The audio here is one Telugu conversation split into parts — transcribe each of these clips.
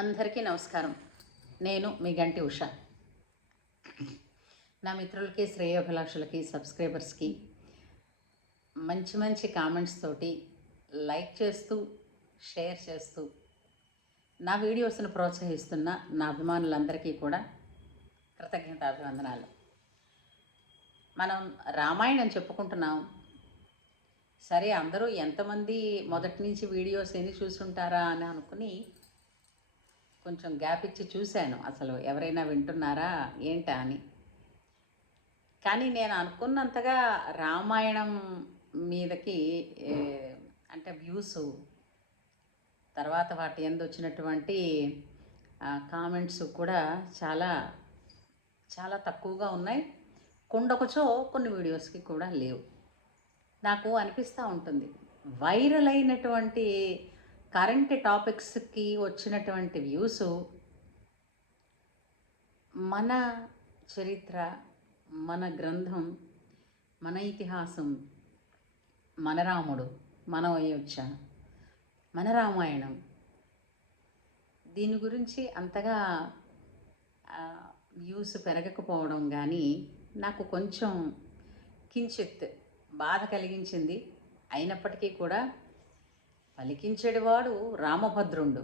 అందరికీ నమస్కారం. నేను మీ గంటి ఉష. నా మిత్రులకి, శ్రేయోభిలాషులకి, సబ్స్క్రైబర్స్కి మంచి మంచి కామెంట్స్ తోటి లైక్ చేస్తూ, షేర్ చేస్తూ నా వీడియోస్ను ప్రోత్సహిస్తున్న నా అభిమానులందరికీ కూడా కృతజ్ఞతాభివందనాలు. మనం రామాయణం చెప్పుకుంటున్నాం. సరే, అందరూ ఎంతమంది మొదటి నుంచి వీడియోస్ ఎన్ని చూసుంటారా అని అనుకుని కొంచెం గ్యాప్ ఇచ్చి చూశాను, అసలు ఎవరైనా వింటున్నారా ఏంటా అని. కానీ నేను అనుకున్నంతగా రామాయణం మీదకి అంటే వ్యూస్, తర్వాత వాటి యందు వచ్చినటువంటి కామెంట్స్ కూడా చాలా చాలా తక్కువగా ఉన్నాయి. కొండొకచో కొన్ని వీడియోస్కి కూడా లేవు. నాకు అనిపిస్తూ ఉంటుంది, వైరల్ అయినటువంటి కరెంట్ టాపిక్స్కి వచ్చినటువంటి వ్యూస్ మన చరిత్ర, మన గ్రంథం, మన ఇతిహాసం, మన రాముడు, మన అయోధ్య, మన రామాయణం, దీని గురించి అంతగా వ్యూస్ పెరగకపోవడం కానీ నాకు కొంచెం కించిత్ బాధ కలిగించింది. అయినప్పటికీ కూడా పలికించేవాడు రామభద్రుండు.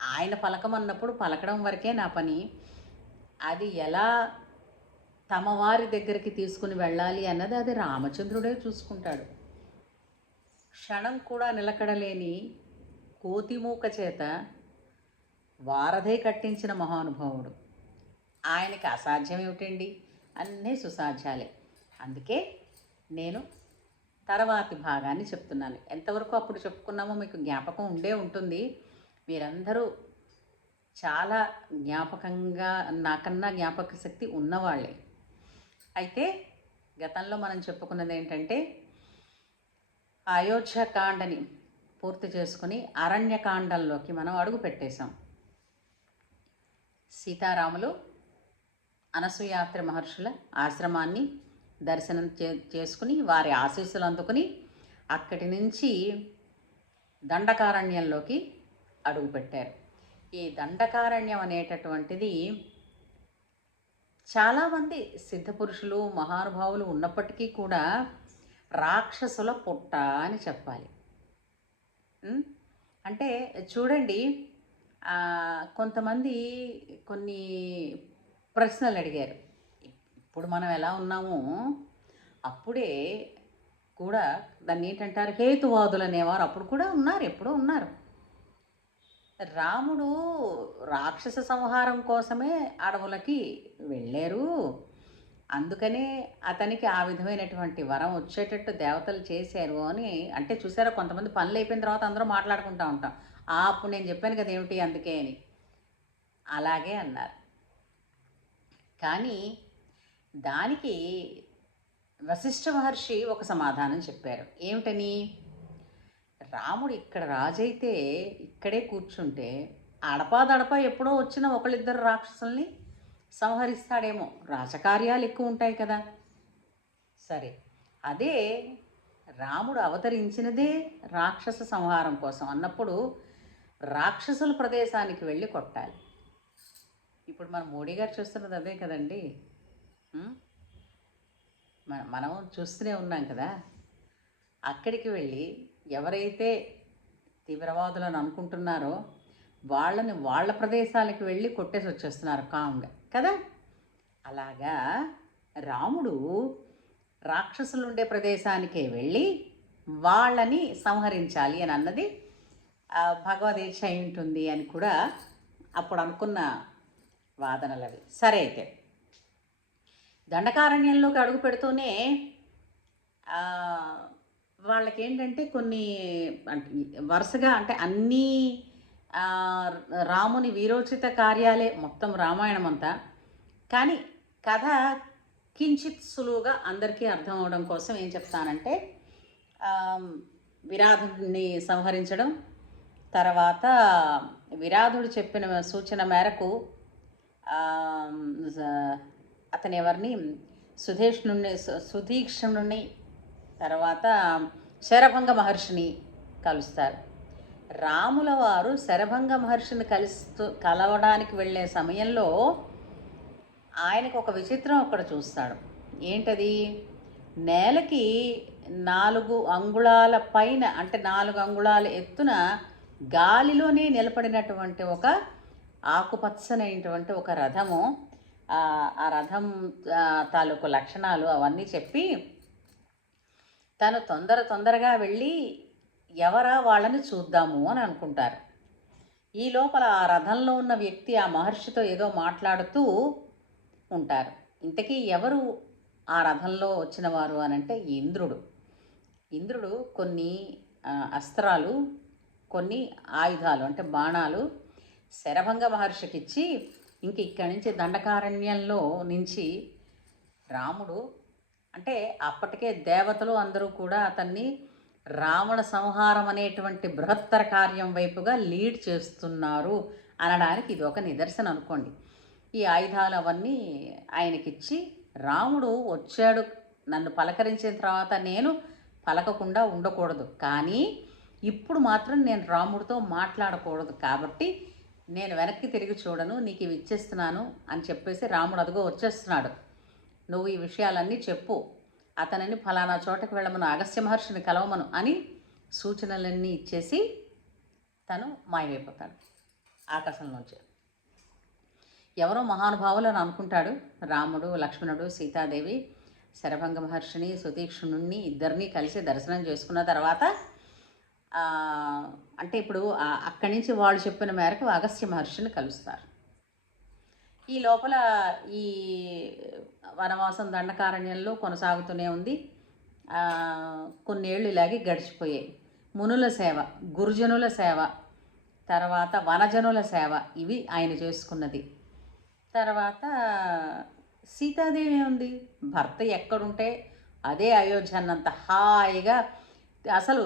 ఆయన పలకమన్నప్పుడు పలకడం వరకే నా పని. అది ఎలా తమ వారి దగ్గరికి తీసుకుని వెళ్ళాలి అన్నది అది రామచంద్రుడే చూసుకుంటాడు. క్షణం కూడా నిలకడలేని కోతిమూక చేత వారధై కట్టించిన మహానుభావుడు. ఆయనకి అసాధ్యం ఏమిటండి? అన్నీ సుసాధ్యాలే. అందుకే నేను తర్వాతి భాగాన్ని చెప్తున్నాను. ఎంతవరకు అప్పుడు చెప్పుకున్నామో మీకు జ్ఞాపకం ఉండే ఉంటుంది. మీరందరూ చాలా జ్ఞాపకంగా, నాకన్నా జ్ఞాపక శక్తి ఉన్నవాళ్ళే. అయితే గతంలో మనం చెప్పుకున్నది ఏంటంటే, అయోధ్యకాండని పూర్తి చేసుకుని అరణ్యకాండంలోకి మనం అడుగు పెట్టేశాం. సీతారాములు అనసూయాత్రి మహర్షుల ఆశ్రమాన్ని దర్శనం చేసుకుని వారి ఆశీస్సులు అందుకుని అక్కడి నుంచి దండకారణ్యంలోకి అడుగుపెట్టారు. ఈ దండకారణ్యం అనేటటువంటిది చాలామంది సిద్ధపురుషులు, మహానుభావులు ఉన్నప్పటికీ కూడా రాక్షసుల పుట్ట అని చెప్పాలి. అంటే చూడండి, కొంతమంది కొన్ని ప్రశ్నలు అడిగారు. ఇప్పుడు మనం ఎలా ఉన్నామో అప్పుడే కూడా దాన్ని ఏంటంటారు, హేతువాదులు అనేవారు అప్పుడు కూడా ఉన్నారు, ఎప్పుడూ ఉన్నారు. రాముడు రాక్షస సంహారం కోసమే అడవులకి వెళ్ళారు, అందుకనే అతనికి ఆ విధమైనటువంటి వరం వచ్చేటట్టు దేవతలు చేశారు అని అంటే చూసారా, కొంతమంది పనులు అయిపోయిన తర్వాత అందరూ మాట్లాడుకుంటూ ఉంటాం, అప్పుడు నేను చెప్పాను కదా ఏమిటి అందుకే అని. అలాగే అన్నారు. కానీ దానికి వశిష్ఠ మహర్షి ఒక సమాధానం చెప్పారు. ఏమిటని? రాముడు ఇక్కడ రాజైతే ఇక్కడే కూర్చుంటే అడపాదడపా ఎప్పుడో వచ్చిన ఒకళ్ళిద్దరు రాక్షసుల్ని సంహరిస్తాడేమో, రాజకార్యాలు ఎక్కువ ఉంటాయి కదా. సరే, అదే రాముడు అవతరించినదే రాక్షస సంహారం కోసం అన్నప్పుడు రాక్షసుల ప్రదేశానికి వెళ్ళి కొట్టాలి. ఇప్పుడు మన మోడీ గారు చూస్తున్నది అదే కదండి. మనం చూస్తూనే ఉన్నాం కదా. అక్కడికి వెళ్ళి ఎవరైతే తీవ్రవాదులను అనుకుంటున్నారో వాళ్ళని వాళ్ళ ప్రదేశాలకు వెళ్ళి కొట్టేసి వచ్చేస్తున్నారు కామ్గా కదా. అలాగా రాముడు రాక్షసులు ఉండే ప్రదేశానికే వెళ్ళి వాళ్ళని సంహరించాలి అని అన్నది భగవదీచ్ఛ అయి ఉంటుంది అని కూడా అప్పుడు అనుకున్న వాదనలవి. సరే, అయితే దండకారణ్యంలోకి అడుగు పెడుతూనే వాళ్ళకేంటంటే కొన్ని వరుసగా అంటే అన్నీ రాముని వీరోచిత కార్యాలే మొత్తం రామాయణం అంతా. కానీ కథ కించిత్ సులువుగా అందరికీ అర్థం అవడం కోసం ఏం చెప్తానంటే, విరాధుడిని సంహరించడం, తర్వాత విరాధుడు చెప్పిన సూచన మేరకు అతని ఎవరిని సుధీక్షణుని తర్వాత శరభంగ మహర్షిని కలుస్తారు. రాముల వారు శరభంగ మహర్షిని కలవడానికి వెళ్ళే సమయంలో ఆయనకు ఒక విచిత్రం అక్కడ చూస్తాడు. ఏంటది? నేలకి 4 అంగుళాల పైన, అంటే 4 అంగుళాల ఎత్తున గాలిలోనే నిలబడినటువంటి ఒక ఆకుపచ్చనైనటువంటి ఒక రథము. ఆ రథం తాలూకు లక్షణాలు అవన్నీ చెప్పి తను తొందరగా వెళ్ళి ఎవరా వాళ్ళని చూద్దాము అని అనుకుంటారు. ఈ లోపల ఆ రథంలో ఉన్న వ్యక్తి ఆ మహర్షితో ఏదో మాట్లాడుతూ ఉంటారు. ఇంతకీ ఎవరు ఆ రథంలో వచ్చిన వారు అనంటే ఇంద్రుడు కొన్ని అస్త్రాలు, కొన్ని ఆయుధాలు అంటే బాణాలు శరభంగ మహర్షికి ఇచ్చి ఇంక ఇక్కడి నుంచి దండకారణ్యంలో నుంచి రాముడు, అంటే అప్పటికే దేవతలు అందరూ కూడా అతన్ని రావణ సంహారం అనేటువంటి బృహత్తర కార్యం వైపుగా లీడ్ చేస్తున్నారు అనడానికి ఇది ఒక నిదర్శనం అనుకోండి. ఈ ఆయుధాలు అవన్నీ ఆయనకిచ్చి, రాముడు వచ్చాడు నన్ను పలకరించిన తర్వాత నేను పలకకుండా ఉండకూడదు, కానీ ఇప్పుడు మాత్రం నేను రాముడితో మాట్లాడకూడదు, కాబట్టి నేను వెనక్కి తిరిగి చూడను, నీకు ఇవి ఇచ్చేస్తున్నాను అని చెప్పేసి రాముడు అదిగో వచ్చేస్తున్నాడు, నువ్వు ఈ విషయాలన్నీ చెప్పు, అతనిని ఫలానా చోటకి వెళ్ళమను, అగస్త్య మహర్షిని కలవమను అని సూచనలన్నీ ఇచ్చేసి తను మాయమైపోతాడు ఆకాశంలోంచి. ఎవరో మహానుభావులు అని అనుకుంటాడు. రాముడు, లక్ష్మణుడు, సీతాదేవి శరభంగ మహర్షిని, సుతీక్ష్ణుణ్ణి ఇద్దరినీ కలిసి దర్శనం చేసుకున్న తర్వాత అంటే ఇప్పుడు అక్కడి నుంచి వాళ్ళు చెప్పిన మేరకు అగస్త్య మహర్షిని కలుస్తారు. ఈ లోపల ఈ వనవాసం దండకారణ్యంలో కొనసాగుతూనే ఉంది. కొన్నేళ్ళు ఇలాగే గడిచిపోయాయి. మునుల సేవ, గురుజనుల సేవ, తర్వాత వనజనుల సేవ, ఇవి ఆయన చేసుకున్నది. తర్వాత సీతాదేవి ఉంది, భర్త ఎక్కడుంటే అదే అయోధ్య అన్నంత హాయిగా, అసలు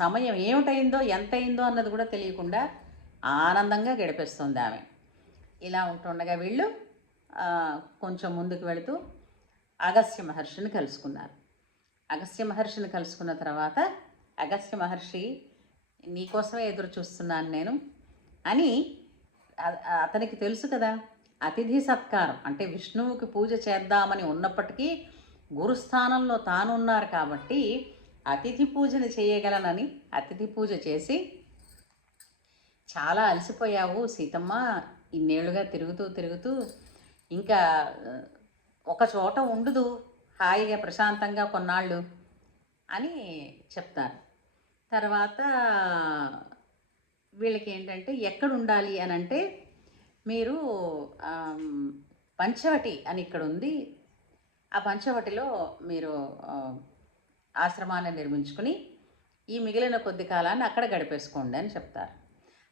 సమయం ఏమిటైందో ఎంత అయిందో అన్నది కూడా తెలియకుండా ఆనందంగా గడిపేస్తుంది ఆమె. ఇలా ఉంటుండగా వీళ్ళు కొంచెం ముందుకు వెళుతూ అగస్త్య మహర్షిని కలుసుకున్నారు. అగస్త్య మహర్షిని కలుసుకున్న తర్వాత అగస్త్య మహర్షి, నీకోసమే ఎదురు చూస్తున్నాను నేను అని, అతనికి తెలుసు కదా అతిథి సత్కారం అంటే విష్ణువుకి పూజ చేద్దామని ఉన్నప్పటికీ గురుస్థానంలో తానున్నారు కాబట్టి అతిథి పూజను చేయగలనని అతిథి పూజ చేసి, చాలా అలసిపోయావు సీతమ్మ, ఇన్నేళ్లుగా తిరుగుతూ ఇంకా ఒక చోట ఉండదు హాయిగా ప్రశాంతంగా కొన్నాళ్ళు అని చెప్తారు. తర్వాత వీళ్ళకి ఏంటంటే ఎక్కడ ఉండాలి అని అంటే, మీరు పంచవటి అని ఇక్కడ ఉంది, ఆ పంచవటిలో మీరు ఆశ్రమాన్ని నిర్మించుకుని ఈ మిగిలిన కొద్ది కాలాన్ని అక్కడ గడిపేసుకోండి అని చెప్తారు.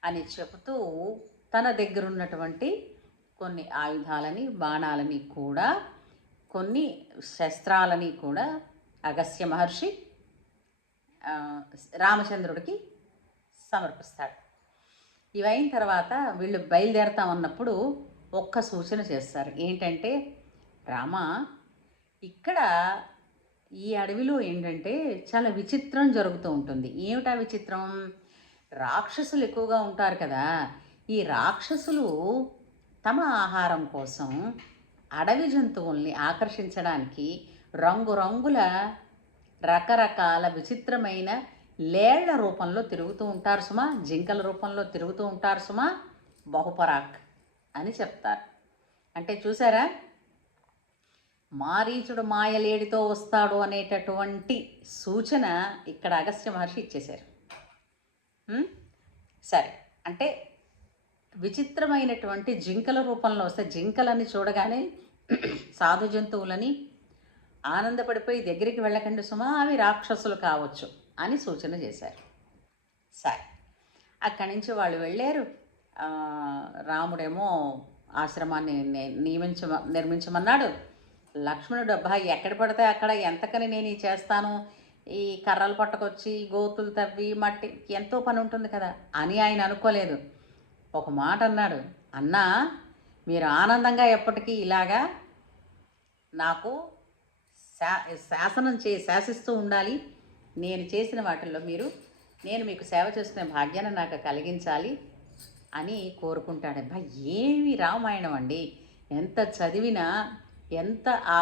అని చెబుతూ తన దగ్గర ఉన్నటువంటి కొన్ని ఆయుధాలని, బాణాలని కూడా, కొన్ని శస్త్రాలని కూడా అగస్త్య మహర్షి రామచంద్రుడికి సమర్పిస్తాడు. ఇవైన తర్వాత వీళ్ళు బయలుదేరతామన్నప్పుడు ఒక్క సూచన చేస్తారు. ఏంటంటే, రామ, ఇక్కడ ఈ అడవిలో ఏంటంటే చాలా విచిత్రం జరుగుతూ ఉంటుంది. ఏమిటా విచిత్రం? రాక్షసులు ఎక్కువగా ఉంటారు కదా, ఈ రాక్షసులు తమ ఆహారం కోసం అడవి జంతువుల్ని ఆకర్షించడానికి రంగురంగుల రకరకాల విచిత్రమైన లేళ్ల రూపంలో తిరుగుతూ ఉంటారు సుమా, జింకల రూపంలో తిరుగుతూ ఉంటారు సుమా, బహుపరాక్ అని చెప్తారు. అంటే చూసారా, మారీచుడు మాయలేడితో వస్తాడు అనేటటువంటి సూచన ఇక్కడ అగస్త్య మహర్షి ఇచ్చేశారు. సరే, అంటే విచిత్రమైనటువంటి జింకల రూపంలో వస్తే, జింకలని చూడగానే సాధు జంతువులని ఆనందపడిపోయి దగ్గరికి వెళ్ళకండి సుమా, అవి రాక్షసులు కావచ్చు అని సూచన చేశారు. సరే, అక్కడి నుంచి వాళ్ళు వెళ్ళారు. రాముడేమో ఆశ్రమాన్ని నిర్మించమన్నాడు. లక్ష్మణుడు, అబ్బాయి ఎక్కడ పడితే అక్కడ ఎంతకని నేను చేస్తాను, ఈ కర్రలు పట్టుకొచ్చి గోతులు తవ్వి మట్టి, ఎంతో పని ఉంటుంది కదా అని ఆయన అనుకోలేదు. ఒక మాట అన్నాడు, అన్నా, మీరు ఆనందంగా ఎప్పటికీ ఇలాగా నాకు శాసిస్తూ ఉండాలి, నేను చేసిన వాటిల్లో మీరు నేను మీకు సేవ చేసుకునే భాగ్యాన్ని నాకు కలిగించాలి అని కోరుకుంటాడు. అబ్బా! ఏమి రామాయణం అండి. ఎంత చదివినా, ఎంత ఆ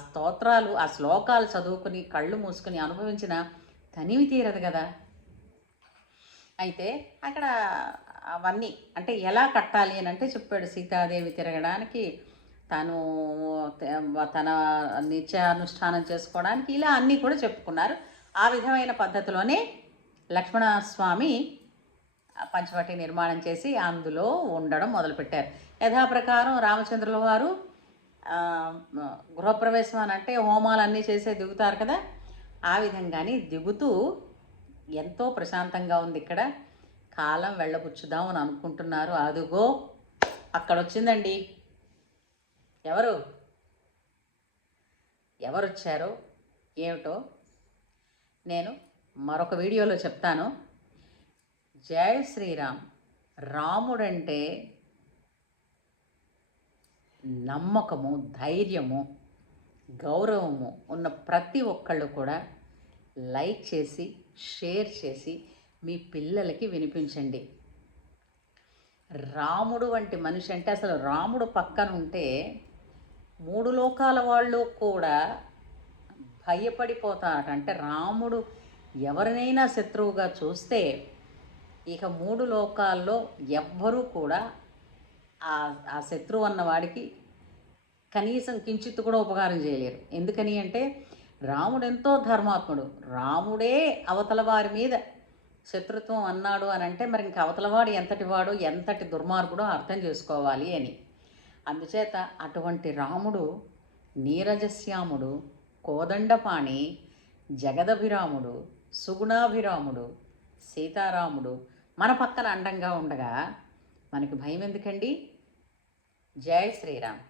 స్తోత్రాలు, ఆ శ్లోకాలు చదువుకుని, కళ్ళు మూసుకొని అనుభవించిన తనివి తీరదు గదా! అయితే అక్కడ అవన్నీ అంటే ఎలా కట్టాలి అని అంటే చెప్పాడు. సీతాదేవి తిరగడానికి, తను తన నిత్యానుష్ఠానం చేసుకోవడానికి ఇలా అన్నీ కూడా చెప్పుకున్నారు. ఆ విధమైన పద్ధతిలోనే లక్ష్మణస్వామి పంచవటి నిర్మాణం చేసి అందులో ఉండడం మొదలుపెట్టారు. యథాప్రకారం రామచంద్రుల వారు గృహప్రవేశం అని అంటే హోమాలన్నీ చేసే దిగుతారు కదా, ఆ విధంగానే దిగుతూ ఎంతో ప్రశాంతంగా ఉంది ఇక్కడ. కాలం వెళ్ళబుచ్చుదాం అని అనుకుంటున్నారు. అదుగో అక్కడ వచ్చిందండి. ఎవరు ఎవరొచ్చారో ఏమిటో నేను మరొక వీడియోలో చెప్తాను. జై శ్రీరామ్. రాముడంటే నమ్మకము, ధైర్యము, గౌరవము ఉన్న ప్రతి ఒక్కళ్ళు కూడా లైక్ చేసి, షేర్ చేసి మీ పిల్లలకి వినిపించండి. రాముడు వంటి మనిషి అంటే అసలు రాముడు పక్కన ఉంటే మూడు లోకాల వాళ్ళు కూడా భయపడిపోతారట. అంటే రాముడు ఎవరినైనా శత్రువుగా చూస్తే ఇక మూడు లోకాల్లో ఎవ్వరూ కూడా ఆ శత్రువు అన్నవాడికి కనీసం కించిత్తు కూడా ఉపకారం చేయలేరు. ఎందుకని అంటే రాముడు ఎంతో ధర్మాత్ముడు. రాముడే అవతల వారి మీద శత్రుత్వం అన్నాడు అని అంటే మరి ఇంక అవతలవాడు ఎంతటి వాడు, ఎంతటి దుర్మార్గుడో అర్థం చేసుకోవాలి అని. అందుచేత అటువంటి రాముడు నీరజశ్యాముడు, కోదండపాణి, జగదభిరాముడు, సుగుణాభిరాముడు, సీతారాముడు మన పక్కన అండంగా ఉండగా మనకి భయం ఎందుకండి? జై శ్రీరామ్.